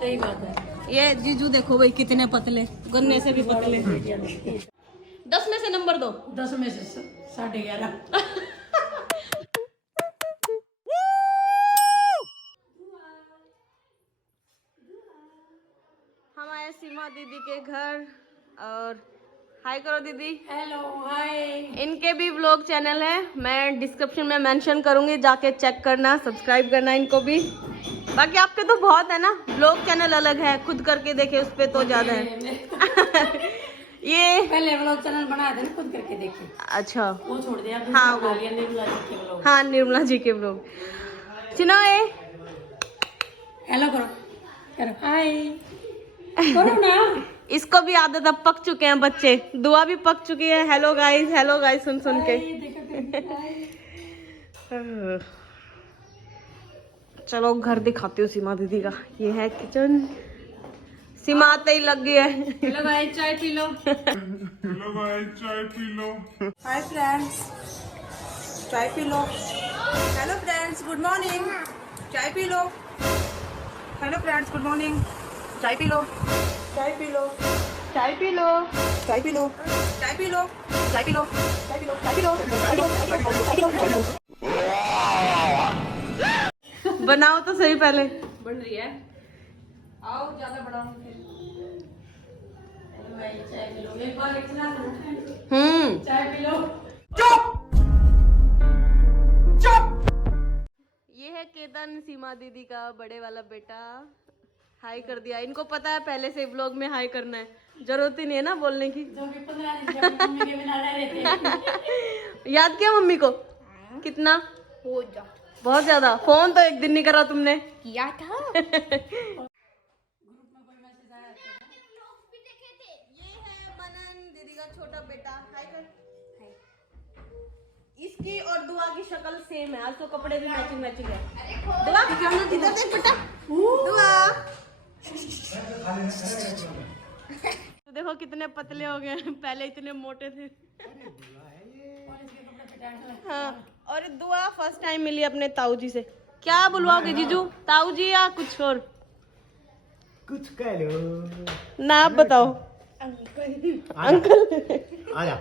सही बात है। ये जीजू देखो भाई कितने पतले, गन्ने से भी पतले। 10 में से नंबर दो। 10 में से 11.5। हम आए सीमा दीदी के घर और हाय करो दीदी। Hello hi. इनके भी व्लॉग चैनल है, मैं डिस्क्रिप्शन में मेंशन करूंगी, जाके चेक करना, सब्सक्राइब करना इनको भी। बाकी आपके तो बहुत है ना, व्लॉग चैनल अलग है, खुद करके देखे उस पे तो ज्यादा है। ये पहले व्लॉग चैनल बनाया था ना, खुद करके देखे। अच्छा वो छोड़ दिया। हाँ वो निर्मला जी के व्लॉग। हाँ निर्मला जी के व्लॉग। सुनो ये हेलो करो, करो हाय करो ना। इसको भी आदत, अब पक चुके हैं बच्चे, दुआ भी पक चुकी है। हेलो गाइस सुन सुन के। चलो घर दिखाती हूँ सीमा दीदी का। ये है किचन, सीमा आते ही लग गई है। हेलो गाइस चाय पी लो। हाय फ्रेंड्स, चाय P low. Hello friends good morning, चाय P low. Hello friends good morning, चाय पी लो। चाय पी लो, चाय पी लो, चाय पी लो, चाय पी लो, चाय पी लो, चाय पी लो, चाय पी लो, चाय पी लो। बनाओ तो सही पहले। बन रही है। आओ ज्यादा बढ़ाऊं फिर। हेलो गाइस चाय पी लो। एक बार इतना चाय पी लो। ये है केतन, सीमा दीदी का बड़े वाला बेटा। हाय कर दिया, इनको पता है पहले से ब्लॉग में हाय करना है, जरूरत ही नहीं है ना बोलने की। जो भी 15 दिन जब मम्मी के बिना रह रहे थे। याद किया मम्मी को कितना? बहुत ज्यादा। फोन तो एक दिन नहीं करा तुमने। किया था। ये है मनन दीदी का छोटा बेटा। हाय कर। इसकी और दुआ की शक्ल सेम है, आज तो कपड़े भी मैचिंग मैचिंग है। दुआ इधर देख बेटा, दुआ तो देखो कितने पतले हो गए, पहले इतने मोटे थे। हाँ, और दुआ फर्स्ट टाइम मिली अपने ताऊ जी से। क्या बुलवाओगे जीजू, ताऊ जी या कुछ और? कुछ कह लो ना आप बताओ। अंकल आजा।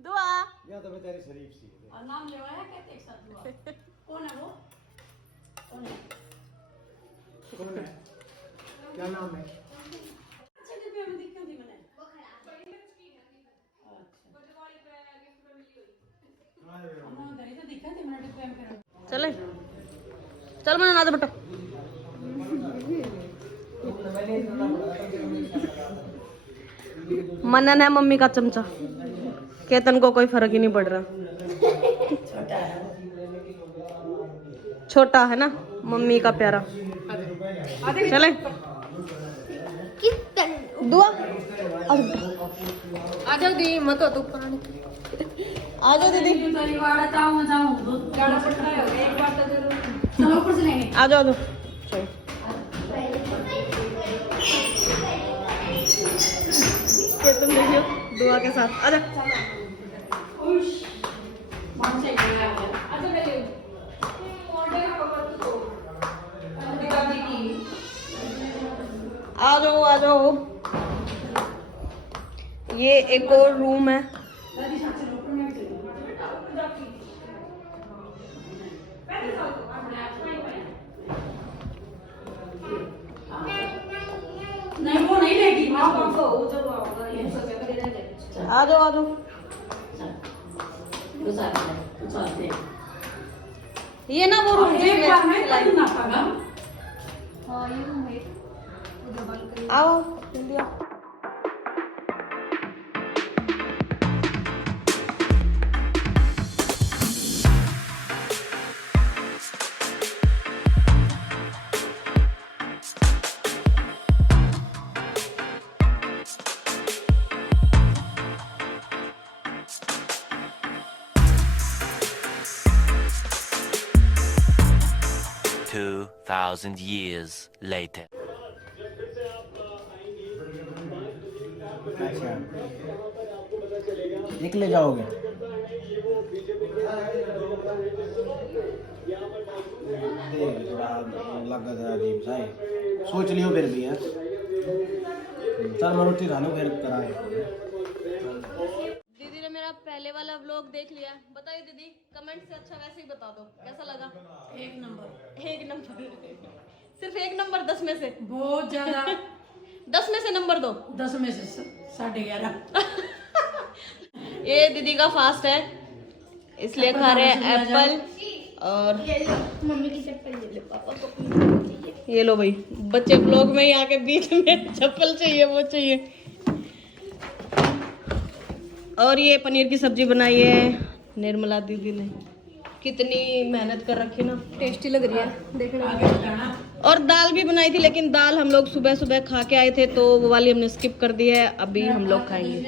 दुआ या तो बेचारी शरीफ सी और नाम लेवाया कहते एक साथ हुआ। कौन है वो? कौन है? कौन है? क्या नाम है? अच्छा जब हमें दिक्कत थी मैंने। चले चल मैंने ना दे बेटा। मनन है मम्मी का चमचा, केतन को कोई फर्क ही नहीं पड़ रहा। छोटा है ना मम्मी का प्यारा। चले दुआ आ जाओ दी, मत हो तू पानी। आ जाओ दीदी, चलो ऊपर से लेंगे। आ जाओ। केतन देखियो दुआ के साथ। आ जा आ जाओ आ जाओ। ये एक और रूम है। नहीं वो नहीं लेगी। आ जाओ आ जाओ। ये ना वो रूम जिसमें आओ जल्दी आओ। $2,000 years later. अच्छा निकले जाओगे? देख थोड़ा लगा था अजीब सा है। सोच लियो फिर भी है। चल मैं रोटी खा लूं फिर कराए। दीदी ने मेरा पहले वाला व्लॉग देख लिया। बताइए दीदी, कमेंट से अच्छा वैसे ही बता दो कैसा लगा। एक नंबर। सिर्फ एक नंबर 10 में से? बहुत ज्यादा। 10 में से नंबर दो। 10 में से 11.5। ये दीदी का फास्ट है इसलिए खा रहे हैं एप्पल। और मम्मी की चप्पल ले लो, पापा को ये लो भाई, बच्चे ब्लॉग में ही आके बीच में चप्पल चाहिए वो चाहिए। और ये पनीर की सब्जी बनाई है निर्मला दीदी ने। कितनी मेहनत कर रखी ना, टेस्टी लग रही है देखने में। और दाल भी बनाई थी, लेकिन दाल हम लोग सुबह सुबह खा के आए थे तो वो वाली हमने स्किप कर दी है। अभी हम लोग खाएंगे।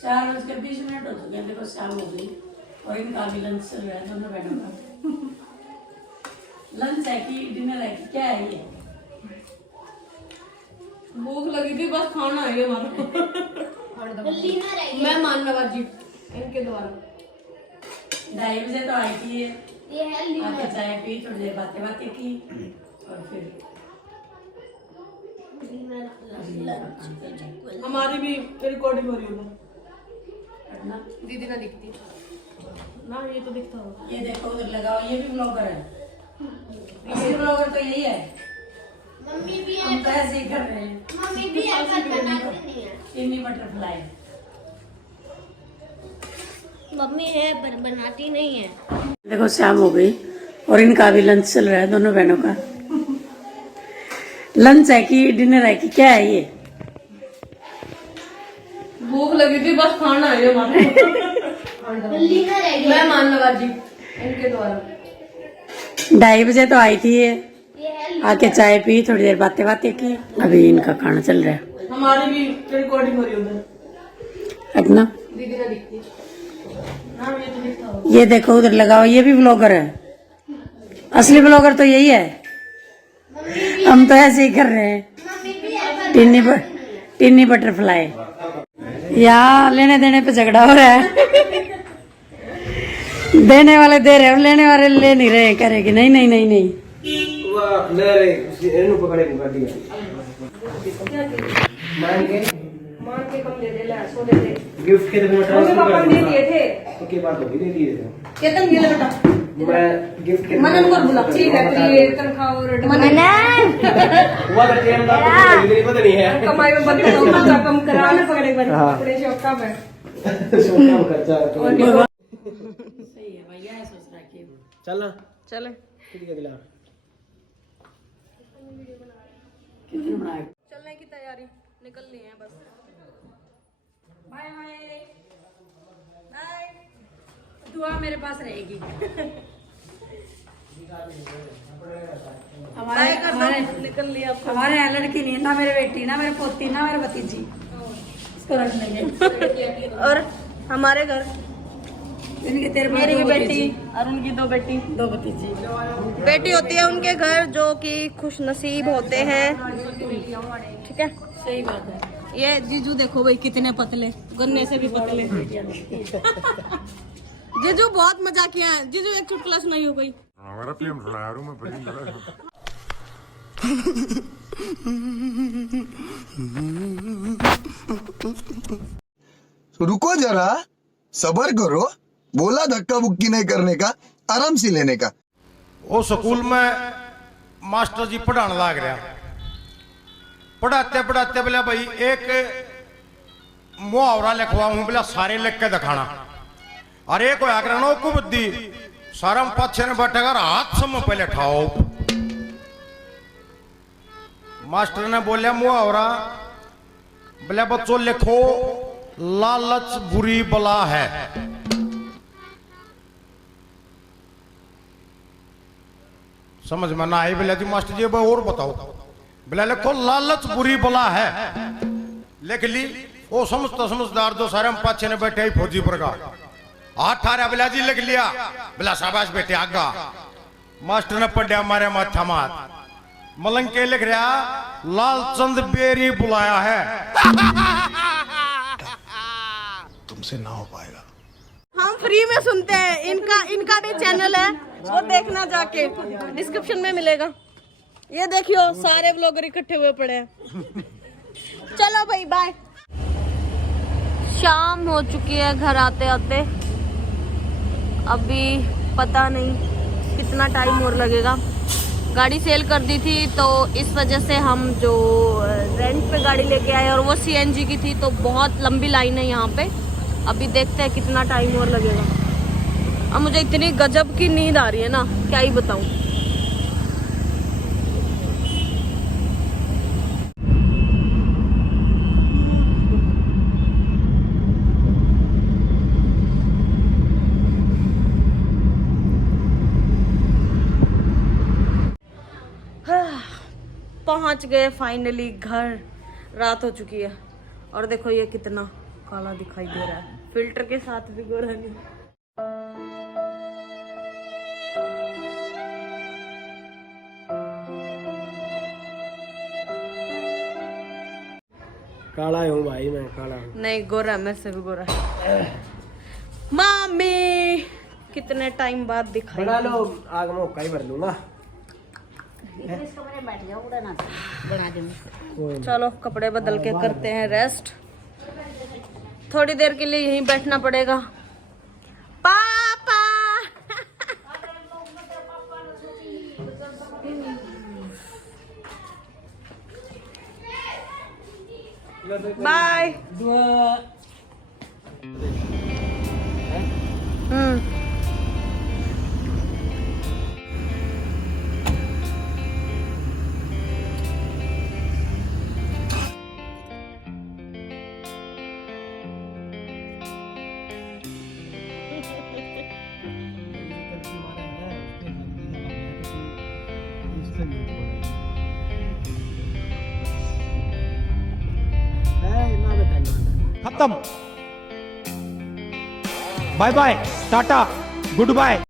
4:20 हो चुके हैं। देखो शाम हो गई और इनका भी लंच चल रहा है दोनों बहनों का। लंच है कि डिनर है कि क्या है ये? भूख लगी थी, बस खाना है हमारा। मैं मान नवाजी इनके द्वारा 2:30 बजे तो आई थी ये। ये है आके चाय पी, थोड़ी देर बातें की और फिर हमारी भी रिकॉर्डिंग हो रही है पढ़ना। दीदी ना दिखती ना, ये तो दिखता होगा। ये देखो उधर लगाओ, ये भी ब्लॉगर है। ये ब्लॉगर तो यही है। मम्मी भी हम तो ऐसे ही कर रहे हैं। मम्मी भी ऐसा बनाती नहीं है। चीनी बटरफ्लाई। मम्मी है पर बनाती नहीं है। देखो शाम हो गई और इनका भी लंच चल रहा है दोनों बहनों का। लंच है कि डिनर है कि क्या है ये? भूख लगी थी, बस खाना है हमारा। लीना रह गया। मैं मान नवाजी इनके द्वारा 2:30 बजे तो आई थी ये। ये है आके चाय पी, थोड़ी देर बातें की। अभी इनका खाना चल रहा है। हमारी भी रिकॉर्डिंग हो रही है उधर। हटना। दीदी ना दिखती ना, ये तो दिखता होगा। ये देखो उधर लगाओ, ये भी ब्लॉगर है। असली ब्लॉगर तो यही है। हम तो ऐसे ही कर रहे हैं। मम्मी भी ऐसा टिन्नी बटरफ्लाई। यहाँ लेने देने पे झगड़ा हो रहा है। देने वाले दे रहे और लेने वाले ले नहीं रहे। करेगी नहीं नहीं नहीं नहीं। वाह ले रे इनु पकड़े गाड़ी मान के कम दे दे ला सो दे दे। गिफ्ट के में ट्रांसफर कर दिए थे तो के बाद होगी दे दिए थे। केतन ये ले बेटा, मैं गिफ्ट के मनन को बुला। ठीक है, तो ये तनख्वाह और मनन हुआ तो टेम का पता नहीं है कमाई में बंद खर्चा कम कराने पकड़े बन अपने शौका में। सोना खर्चा सही है भैया, सोच रहा कि चल ना चले ठीक है दिला कितने बनाए। चलने की तैयारी, निकलनी है बस। Bye bye bye. दुआ मेरे पास रहेगी। हमारे निकल लिया। हमारे यहाँ लड़की नहीं, ना मेरे बेटी, ना मेरे पोती, ना मेरे भतीजी। इसको रख लेंगे। और हमारे घर इनके तेरे मेरी भी बेटी और उनकी 2 बेटी, 2 भतीजी। बेटी होती है उनके घर जो कि खुश नसीब होते हैं। ठीक है, सही बात है। ये जीजू देखो भाई कितने पतले, गन्ने से भी पतले। जीजू बहुत मजाकिया है। जीजू एक चुटकुला सुनाई हो गई। हमारा प्रेम सुनाया मैं बड़ी रुको जरा, सबर करो। बोला धक्का बुक्की नहीं करने का, आराम से लेने का। वो स्कूल में मास्टर जी पढ़ाने लग रहा, पढ़ाते पढ़ाते बोला भाई एक मुहावरा लिखवाऊं, बोला सारे लिख के दिखाना। अरे एक होया करना को बुद्धि सारा पाछे ने बैठेगा, हाथ सम पहले ठाओ। मास्टर ने बोलिया मुहावरा, बोले बच्चों लिखो लालच बुरी बला है। समझ में ना आई। बोले जी मास्टर जी और बताओ। बोले लिखो लालच बुरी बला है। लिख ली। वो समझदार जो सारे पाछे ने बैठे ही फौजी पर का हाथ ठारा। बोला जी लिख लिया। बोला शाबाश बेटे आगा। मास्टर ने पढ़िया मारे माथा मार। मलंग के लिख रहा लालचंद बेरी बुलाया है। तुमसे ना हो पाएगा। हम फ्री में सुनते हैं। इनका भी चैनल है, वो देखना जाके, डिस्क्रिप्शन में मिलेगा। ये देखियो सारे व्लॉगर इकट्ठे हुए पड़े हैं। चलो भाई बाय। शाम हो चुकी है घर आते आते, अभी पता नहीं कितना टाइम और लगेगा। गाड़ी सेल कर दी थी तो इस वजह से हम जो रेंट पे गाड़ी लेके आए और वो CNG की थी, तो बहुत लंबी लाइन है यहाँ पे। अभी देखते हैं कितना टाइम और लगेगा। अब मुझे इतनी गजब की नींद आ रही है ना, क्या ही बताऊं। पहुंच गए फाइनली घर। रात हो चुकी है और देखो ये कितना काला दिखाई दे रहा है, फिल्टर के साथ भी गोरा नहीं। काला हूँ भाई, मैं काला हूँ। नहीं गोरा, मेरे से भी गोरा है। मामी कितने टाइम बाद दिखाई। बना लो, आग में कई भर लूंगा। चलो कपड़े बदल के करते हैं रेस्ट। थोड़ी देर के लिए यहीं बैठना पड़ेगा। पापा बाय। खत्म। Bye bye, tata, good bye.